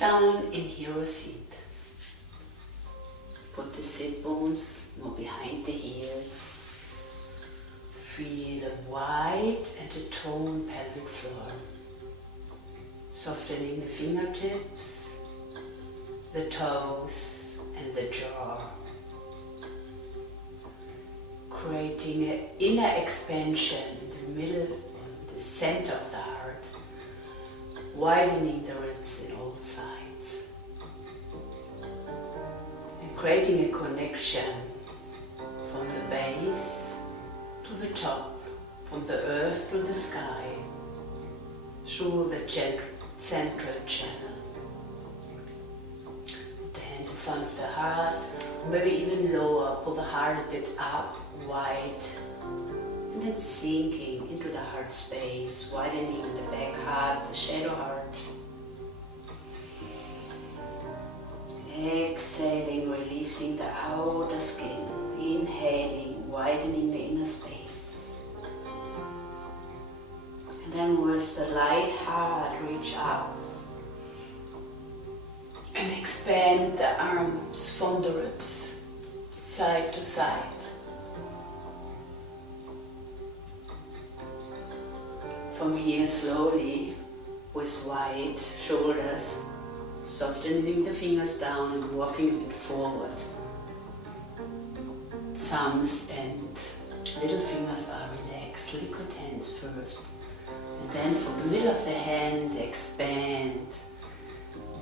down in hero seat. Put the sit bones more behind the heels. Feel a wide and a toned pelvic floor. Softening the fingertips, the toes and the jaw. Creating an inner expansion in the middle, in the center of the heart. Widening the ribs in all sides. And creating a connection from the base to the top, from the earth to the sky, through the central channel. The hand in front of the heart, or maybe even lower, pull the heart a bit up, wide, and then sinking into the heart space, widening the back heart, the shadow heart. Exhaling, releasing the outer skin. Inhaling, widening the inner space. And then with the light heart, reach up. And expand the arms from the ribs, side to side. From here slowly, with wide shoulders, softening the fingers down and walking a bit forward. Thumbs and little fingers are relaxed, liquid hands first. And then from the middle of the hand, expand.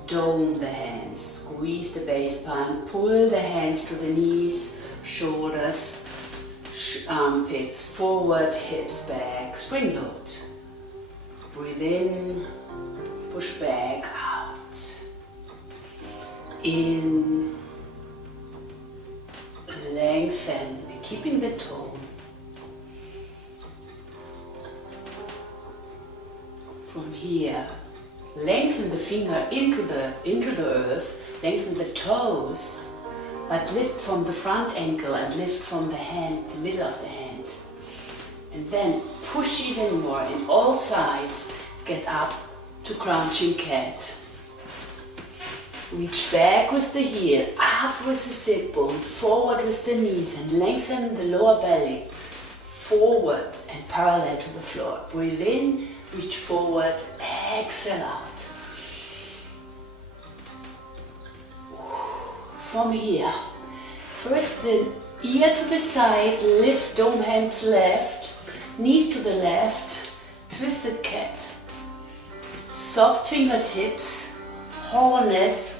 Dome the hands, squeeze the base palm, pull the hands to the knees, shoulders, armpits forward, hips back, spring load. Breathe in, push back, out. In, lengthen, keeping the tone. From here, lengthen the finger into the earth, lengthen the toes, but lift from the front ankle and lift from the hand, the middle of the hand. And then push even more in all sides, get up to crouching cat. Reach back with the heel, up with the sit bone, forward with the knees and lengthen the lower belly, forward and parallel to the floor. Breathe in, reach forward, exhale out. From here, first the ear to the side, lift dome hands left, knees to the left, twisted cat. Soft fingertips, wholeness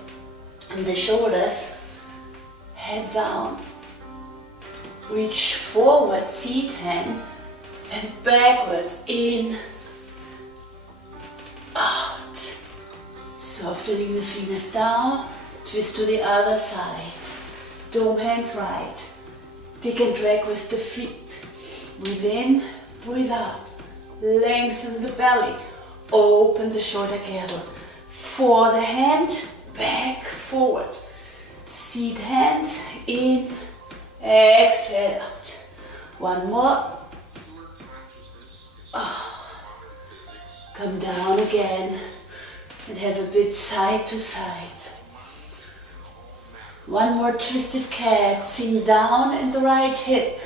in the shoulders, head down. Reach forward, seat hand, and backwards, in, out. Softening the fingers down, twist to the other side. Dome hands right. Dig and drag with the feet. Breathe in, breathe out. Lengthen the belly. Open the shoulder girdle. For the hand, back, forward. Seat hand, in, exhale out. One more. Come down again and have a bit side to side. One more twisted cat, sink down in the right hip.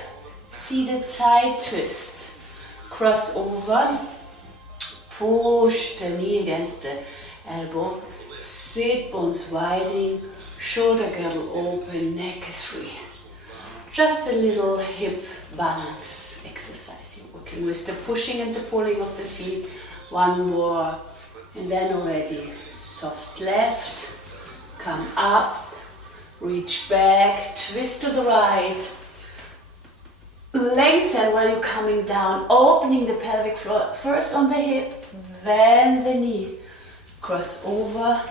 Seated side twist. Cross over. Push the knee against the elbow. Sit bones widening. Shoulder girdle open. Neck is free. Just a little hip balance exercise. You're working with the pushing and the pulling of the feet. One more. And then already soft left. Come up. Reach back, twist to the right, lengthen while you're coming down, opening the pelvic floor, first on the hip, then the knee. Cross over,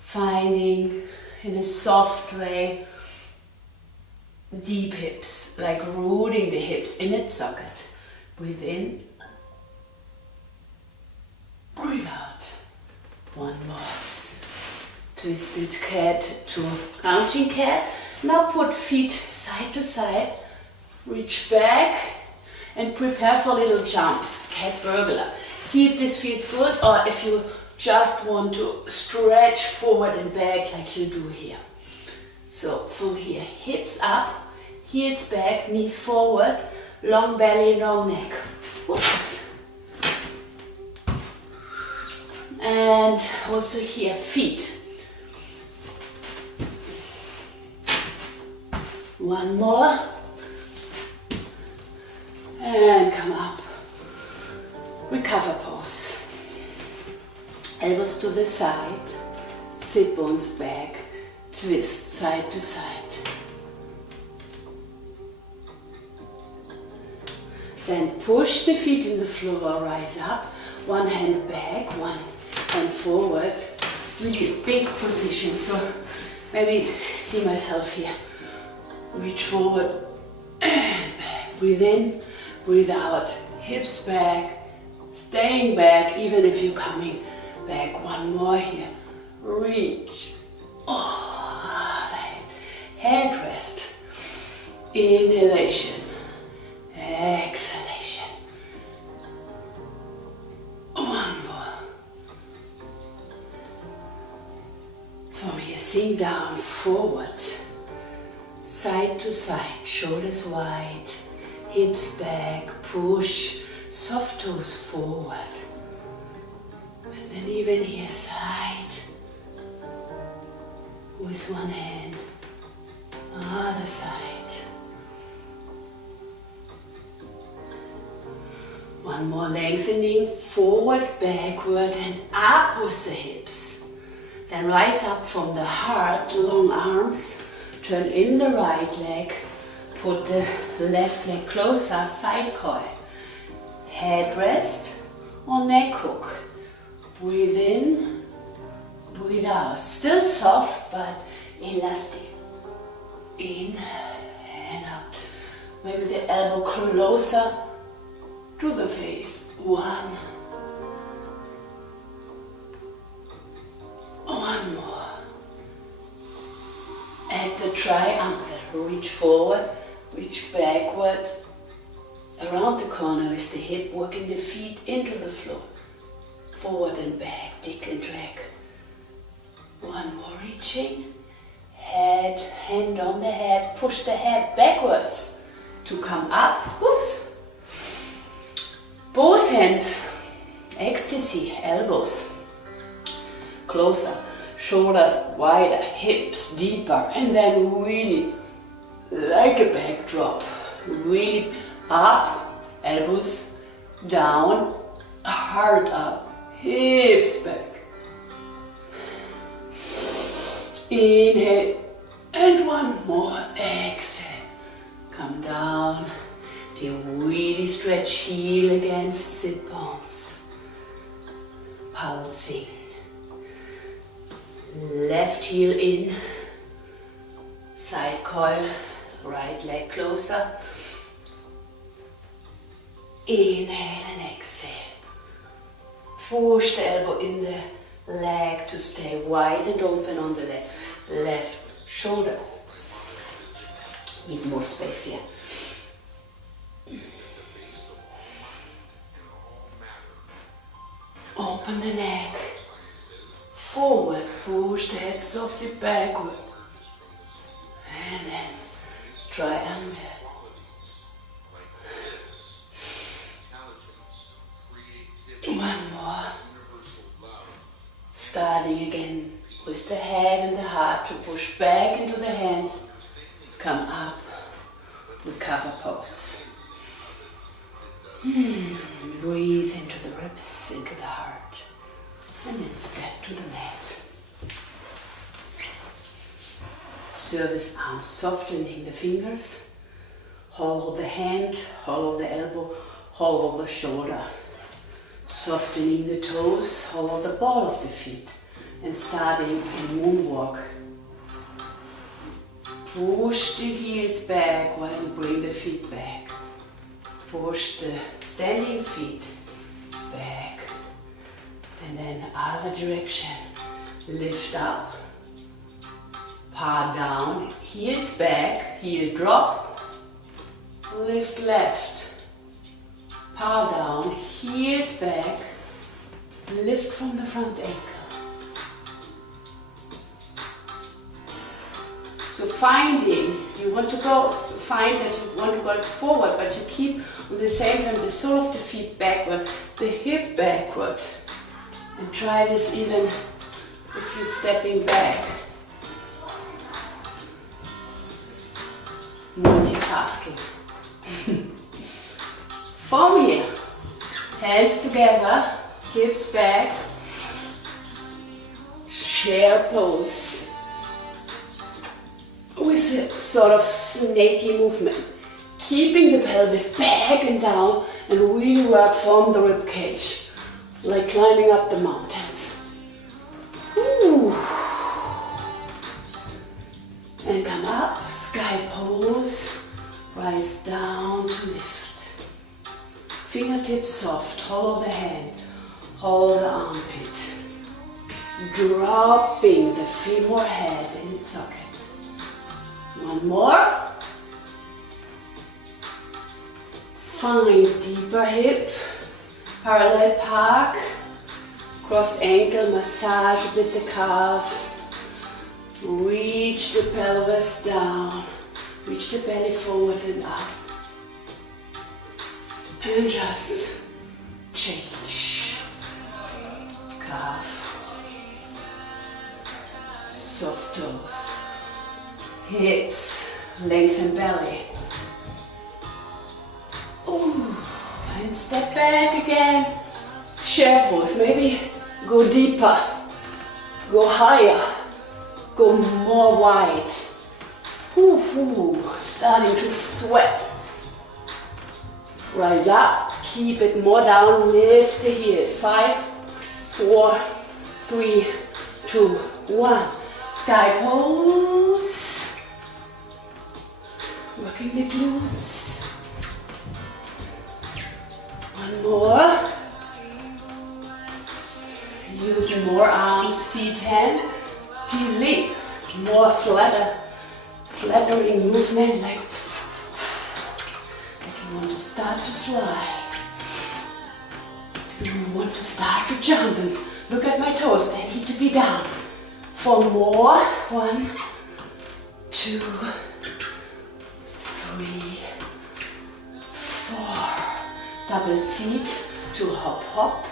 finding in a soft way deep hips, like rooting the hips in its socket. Breathe in, breathe out. One more. Twisted cat to crouching cat. Now put feet side to side, reach back and prepare for little jumps, cat burglar. See if this feels good, or if you just want to stretch forward and back like you do here. So from here, hips up, heels back, knees forward, long belly, long neck. Oops. And also here, feet. One more. And come up. Recover pose. Elbows to the side, sit bones back, twist side to side. Then push the feet in the floor, rise up, one hand back, one hand forward. Really big position, so maybe see myself here. Reach forward and back. Breathe in, breathe out, hips back, staying back even if you're coming back. One more here. Reach. Oh, hand rest. Inhalation. Exhalation. One more. From here, sink down, forward. Side to side, shoulders wide, hips back, push, soft toes forward. And then even here, side, with one hand, other side. One more, lengthening, forward, backward, and up with the hips. Then rise up from the heart, long arms, turn in the right leg, put the left leg closer, side coil. Head rest or neck hook. Breathe in, breathe out. Still soft but elastic. In and out. Maybe the elbow closer to the face. One more. At the triangle, reach forward, reach backward, around the corner with the hip, working the feet into the floor. Forward and back, dig and drag. One more, reaching. Head, hand on the head, push the head backwards to come up. Whoops. Both hands, ecstasy, elbows closer, shoulders wider, hips deeper, and then really like a backdrop, really up, elbows down, heart up, hips back. Inhale, and one more, exhale. Come down till really stretch heel against sit bones. Pulsing. Left heel in, side coil, right leg closer. Inhale and exhale. Push the elbow in the leg to stay wide and open on the left shoulder. Need more space here. Open the neck. Forward, push the head softly backward. And then triangle. One more. Starting again with the head and the heart to push back into the hand. Come up. Recover pose. Breathe into the ribs, into the heart. And then step to the mat. Service arm, softening the fingers. Hollow the hand, hollow the elbow, hollow the shoulder. Softening the toes, hollow the ball of the feet. And starting in moonwalk. Push the heels back while you bring the feet back. Push the standing feet back. And then other direction. Lift up. Paw down. Heels back. Heel drop. Lift left. Paw down. Heels back. Lift from the front ankle. So find that you want to go forward, but you keep at the same time the sole of the feet backward, the hip backward. And try this even if you're stepping back. Multitasking. From here, hands together, hips back, chair pose with a sort of snaky movement, keeping the pelvis back and down and really work from the rib cage, like climbing up the mountains. Ooh. And come up, sky pose, rise down to lift. Fingertips soft, hollow the hand, hold the armpit. Dropping the femur head in its socket. One more. Find deeper hip, parallel park, cross ankle, massage with the calf. Reach the pelvis down, reach the belly forward and up. And just change. Calf. Soft toes. Hips. Lengthen belly. Ooh. And step back again. Chair pose. Maybe go deeper. Go higher. Go more wide. Ooh, ooh. Starting to sweat. Rise up, keep it more down, lift the heel. 5, 4, 3, 2, 1. Sky pose. Working the glutes. One more. Use more arms, seat hand. Tease leap. More flattering movement like you want to start to fly. You want to start to jump and look at my toes. They need to be down. 4 more. 1, 2, 3, 4. Double seat to hop hop,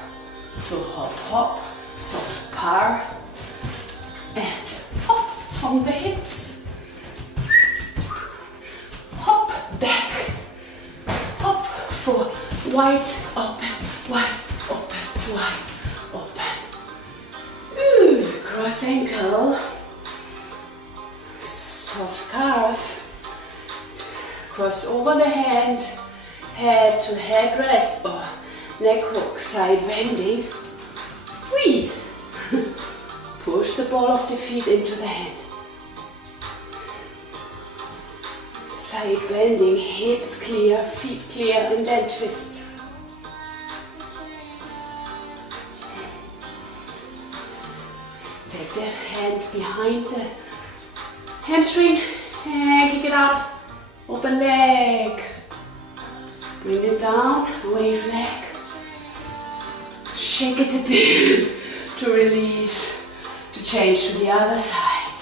to hop hop. Soft par and hop from the hips. Hop back. Hop for wide open, wide open, wide open. Ooh, cross ankle. Soft calf. Cross over the hand. Head to head rest or neck hook, side bending. Free. Push the ball of the feet into the hand. Side bending, hips clear, feet clear, and then twist. Take the hand behind the hamstring and kick it out. Open leg. Bring it down, wave leg. Shake it a bit to release, to change to the other side.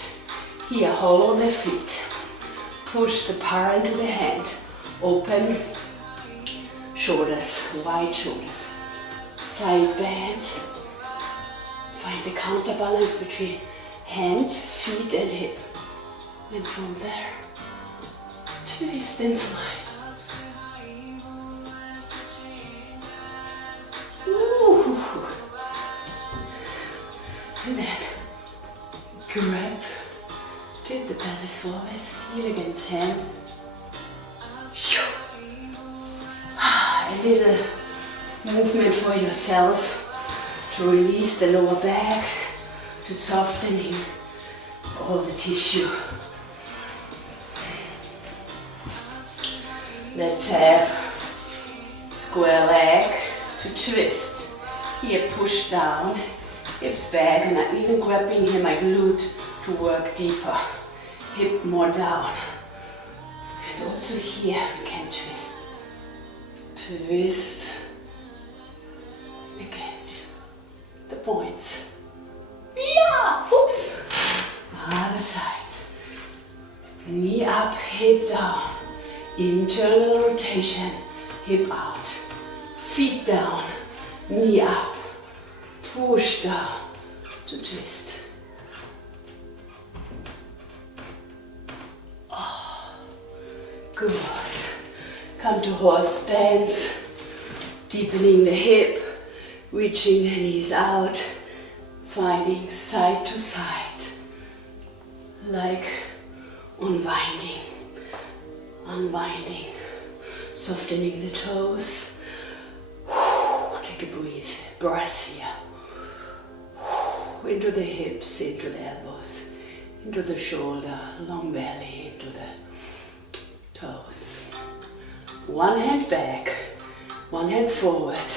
Here, hollow the feet. Push the par into the hand. Open shoulders, wide shoulders. Side bend. Find the counterbalance between hand, feet and hip. And from there, twist and slide. Ooh. And then grab, tip the pelvis forward, heel against hand. A little movement for yourself to release the lower back, to softening all the tissue. Let's have square leg to twist. Here, push down, hips back, and I'm even grabbing here my glute to work deeper. Hip more down. And also here we can twist. Twist against it. hip down, internal rotation, hip out, feet down, knee up, push down to twist. Oh, good. Come to horse stance, deepening the hip, reaching the knees out, finding side to side, like unwinding, unwinding, softening the toes. Take a breath here. Into the hips, into the elbows, into the shoulder, long belly, into the toes. One hand back, one hand forward.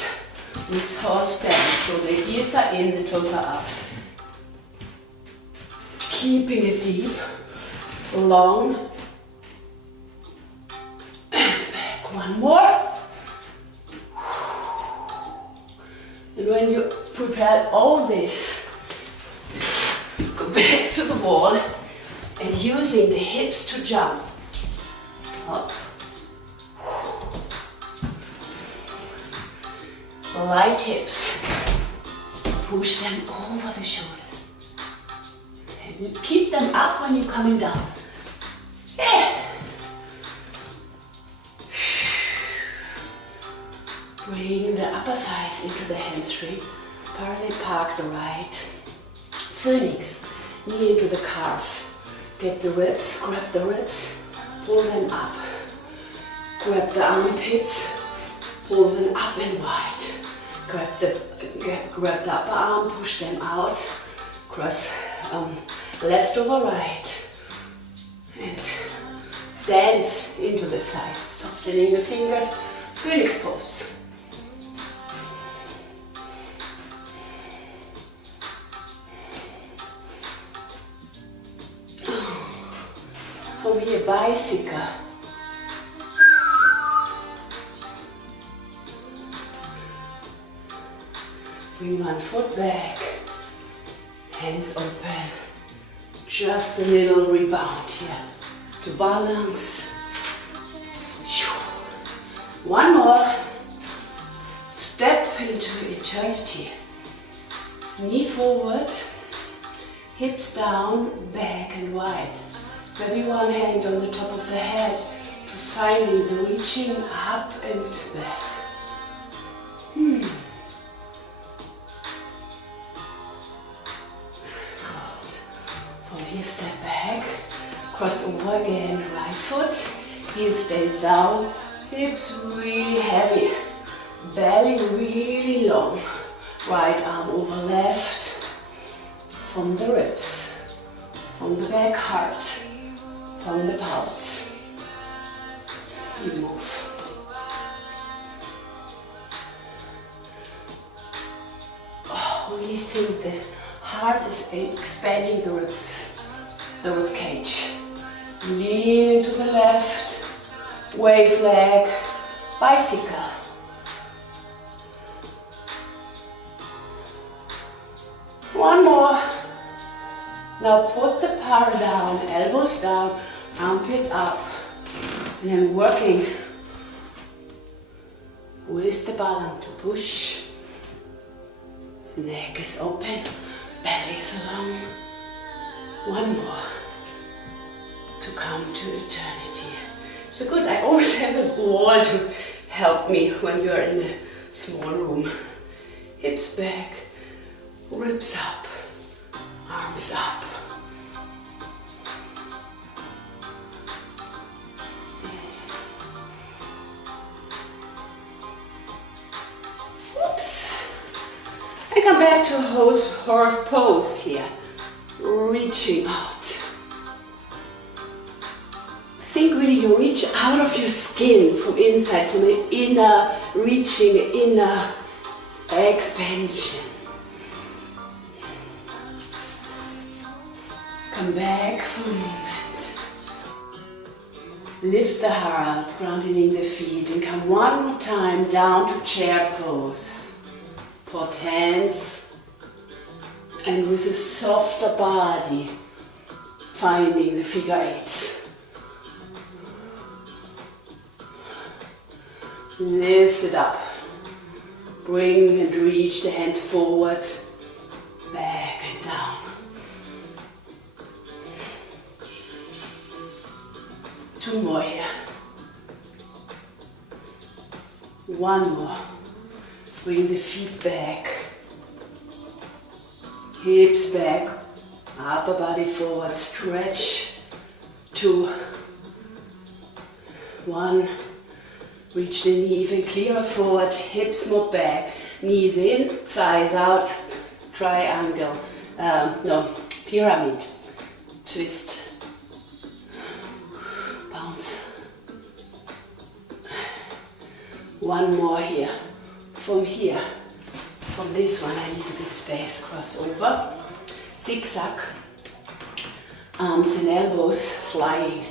With horse stance, so the heels are in, the toes are up. Keeping it deep, long, and back. One more. And when you prepare all this, go back to the wall and using the hips to jump up. Light hips, push them over the shoulders, and you keep them up when you're coming down. Yeah. Bring the upper thighs into the hamstring, parallel park the right, phoenix, knee into the calf, get the ribs, grab the ribs, pull them up, grab the armpits, pull them up and wide. Grab the upper arm, push them out, cross left over right, and dance into the sides, softening the fingers, phoenix pose. From here, bicycle. Bring one foot back, hands open, just a little rebound here to balance. One more, step into eternity, knee forward, hips down, back and wide. Maybe one hand on the top of the head to finding the reaching up and back. Here, step back, cross over again, right foot, heel stays down, hips really heavy, belly really long, right arm over left, from the ribs, from the back heart, from the pulse. You move. Oh, really think the heart is expanding the ribs. The rib cage. Lean into the left, wave leg, bicycle. One more. Now put the power down, elbows down, armpit up, and then working with the balance to push. Neck is open, belly is long. One more to come to eternity. So good, I always have a wall to help me when you are in a small room. Hips back, ribs up, arms up. Oops. And come back to horse pose here. Reaching out. Think really you reach out of your skin from inside, from the inner reaching, inner expansion. Come back for a moment. Lift the heart, grounding the feet, and come one more time down to chair pose. Put hands. And with a softer body, finding the figure eights. Lift it up. Bring and reach the hand forward, back and down. Two more here. One more. Bring the feet back. Hips back. Upper body forward. Stretch. 2. 1. Reach the knee even clearer forward. Hips more back. Knees in. Thighs out. Triangle. Pyramid. Twist. One more here. From this one I need a bit space. Cross over. Zigzag. Arms and elbows flying.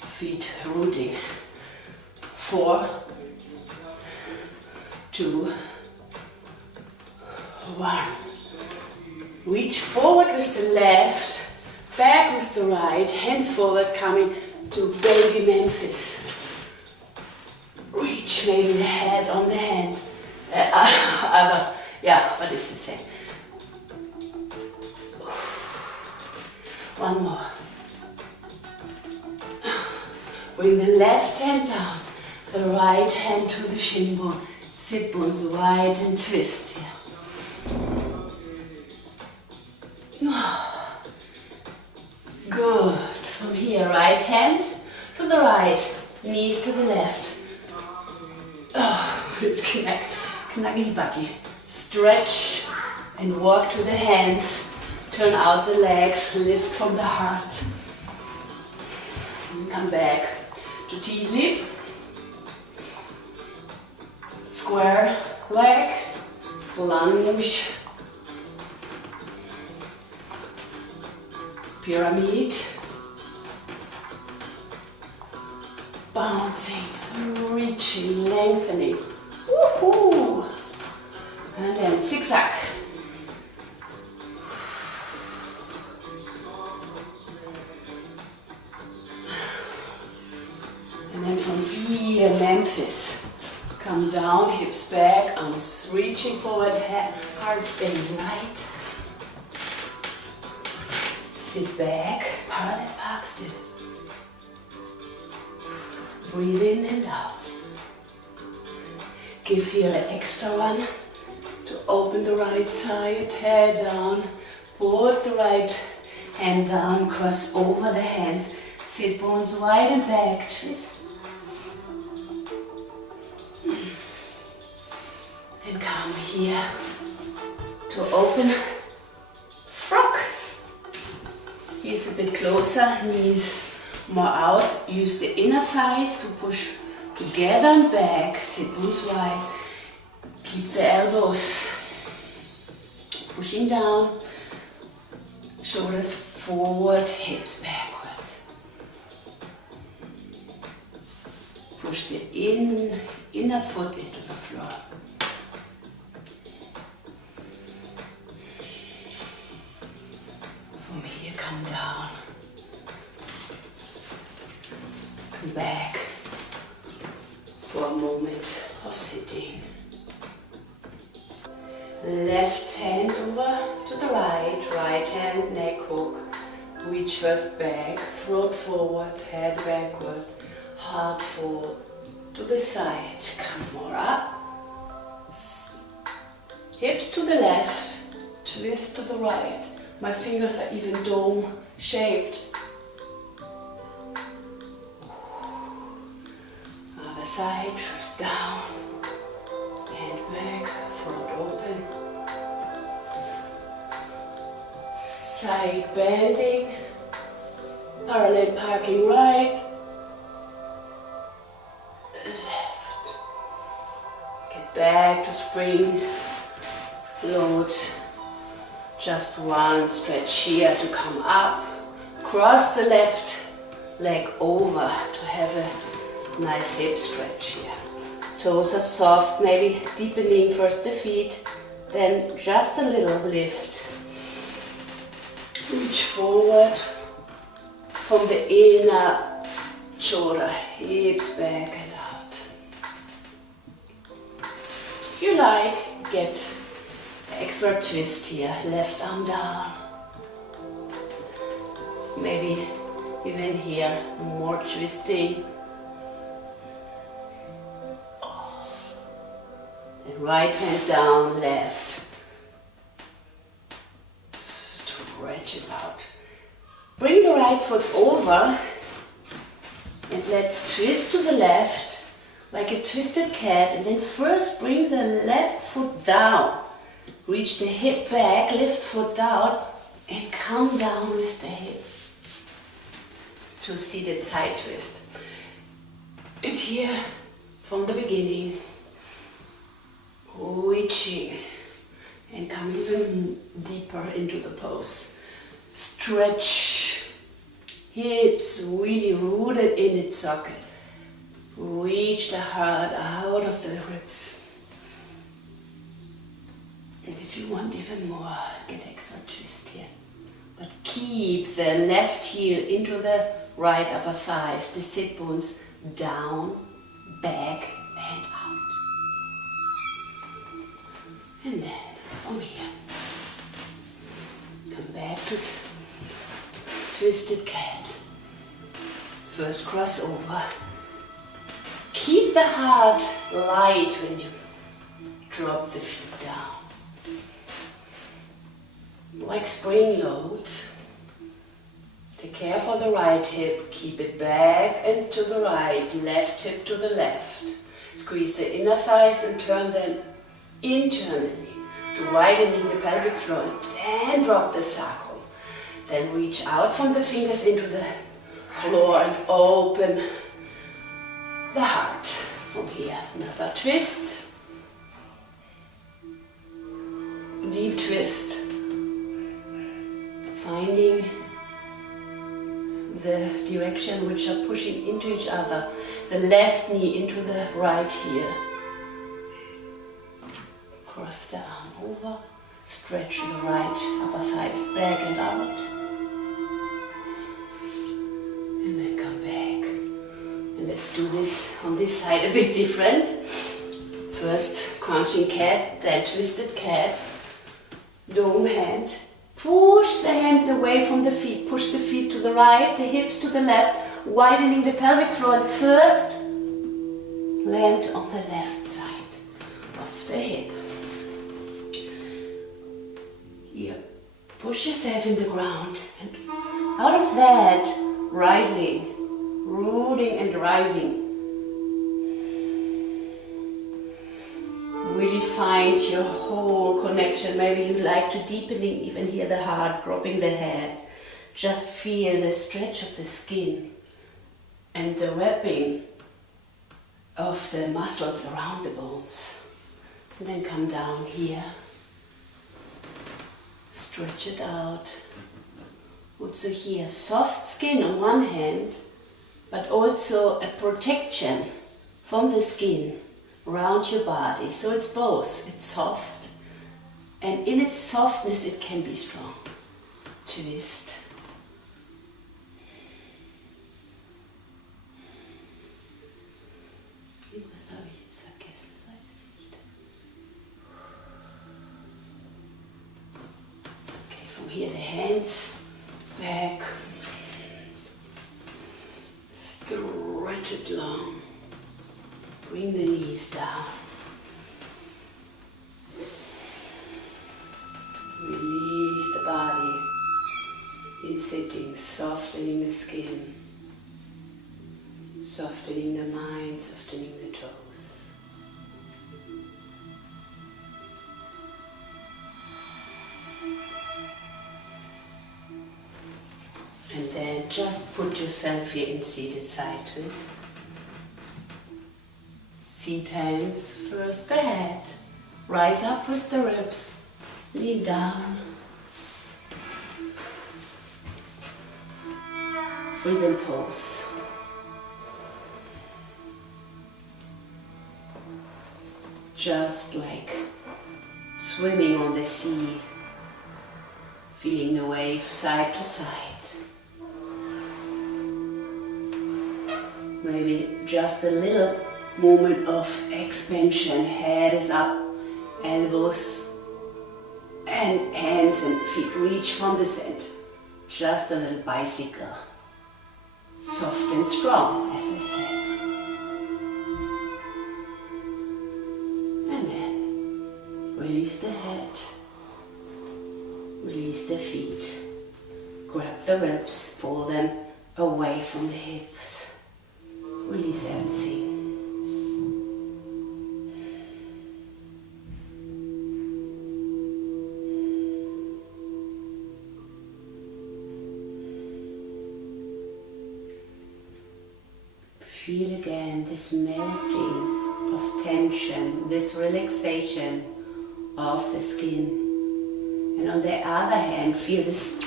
Feet rooting. 4, 2, 1. Reach forward with the left, back with the right, hands forward, coming to baby Memphis. Reach maybe the head on the hand. What is the same? One more. Bring the left hand down, the right hand to the shin bone. Sit bones wide and twist here. Good. From here, right hand to the right, knees to the left. It's knacky bucky. Stretch and walk to the hands. Turn out the legs, lift from the heart. And come back to T-sleep. Square leg, lunge. Pyramid. Bouncing, reaching, lengthening. Woohoo! And then zigzag. And then from here, Memphis. Come down, hips back, arms reaching forward, heart stays light. Sit back, parallel park still. Breathe in and out. Give here an extra one to open the right side, head down, put the right hand down, cross over the hands, sit bones wide and back, twist. And come here to open frog. Heels a bit closer, knees more out. Use the inner thighs to push together and back. Sit bones wide. Keep the elbows pushing down. Shoulders forward, hips backward. Push the inner foot into the floor. From here, come down. Come back for a moment of sitting. Left hand over to the right hand, neck hook. Reach first back, throat forward, head backward, heart forward to the side. Come more up. Hips to the left, twist to the right. My fingers are even dome shaped. Other side, first down, and back, front open. Side bending, parallel parking right, left. Get back to spring, load. Just one stretch here to come up. Cross the left leg over to have a nice hip stretch here. Toes are soft, maybe deepening first the feet, then just a little lift. Reach forward from the inner shoulder, hips back and out. like, get extra twist here, left arm down. Maybe even here, more twisting. And right hand down, left. Stretch it out. Bring the right foot over and let's twist to the left like a twisted cat, and then first bring the left foot down. Reach the hip back, lift foot down and come down with the hip to seated side twist. And here from the beginning, reaching and come even deeper into the pose. Stretch, hips really rooted in its socket. Reach the heart out of the ribs. And if you want even more, get extra twist here. But keep the left heel into the right upper thighs, the sit bones down, back and out. And then from here, come back to twisted cat. First crossover. Keep the heart light when you drop the feet down. Like spring load. Take care for the right hip. Keep it back and to the right. Left hip to the left. Squeeze the inner thighs and turn them internally to widening the pelvic floor. Then drop the sacrum. Then reach out from the fingers into the floor and open the heart. From here, another twist. Deep twist. Finding the direction which are pushing into each other. The left knee into the right here. Cross the arm over. Stretch the right upper thighs back and out. And then come back. And let's do this on this side a bit different. First crouching cat, then twisted cat. Dome hand. Push the hands away from the feet. Push the feet to the right, the hips to the left, widening the pelvic floor. And first, land on the left side of the hip. Here, push yourself in the ground. And out of that, rising, rooting and rising. Really find your whole connection. Maybe you like to deepening even here the heart, dropping the head. Just feel the stretch of the skin and the wrapping of the muscles around the bones. And then come down here. Stretch it out. Also here, soft skin on one hand, but also a protection from the skin around your body. So it's both. It's soft, and in its softness it can be strong. Twist. Okay, from here the hands back. Stretch it long. Bring the knees down. Release the body in sitting, softening the skin, softening the mind, softening the toes. And then just put yourself here in seated side twist. Seat hands first the head. Rise up with the ribs. Lean down. Freedom pose. Just like swimming on the sea. Feeling the wave side to side. Maybe just a little moment of expansion. Head is up, elbows and hands and feet reach from the center. Just a little bicycle. Soft and strong, as I said. And then release the head. Release the feet. Grab the ribs, pull them away from the hips. Release everything. Feel again this melting of tension, this relaxation of the skin. And on the other hand, feel this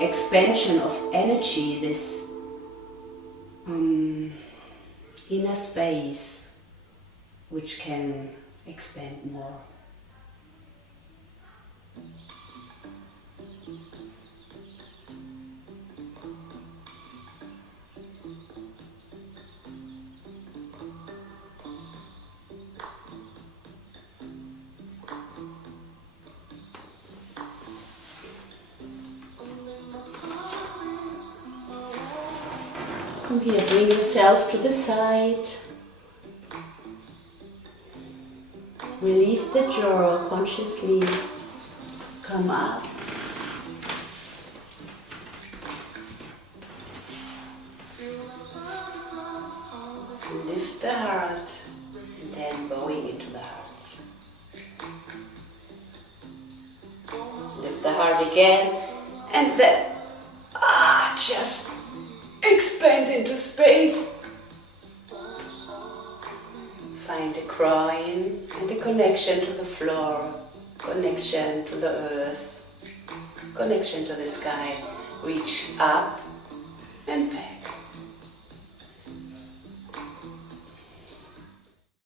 expansion of energy, this inner space which can expand more. From here, bring yourself to the side. Release the jaw consciously. Come up. Lift the heart and then bowing into the heart. Lift the heart again and then just expand into space. Find the groin and the connection to the floor, connection to the earth, connection to the sky. Reach up and back.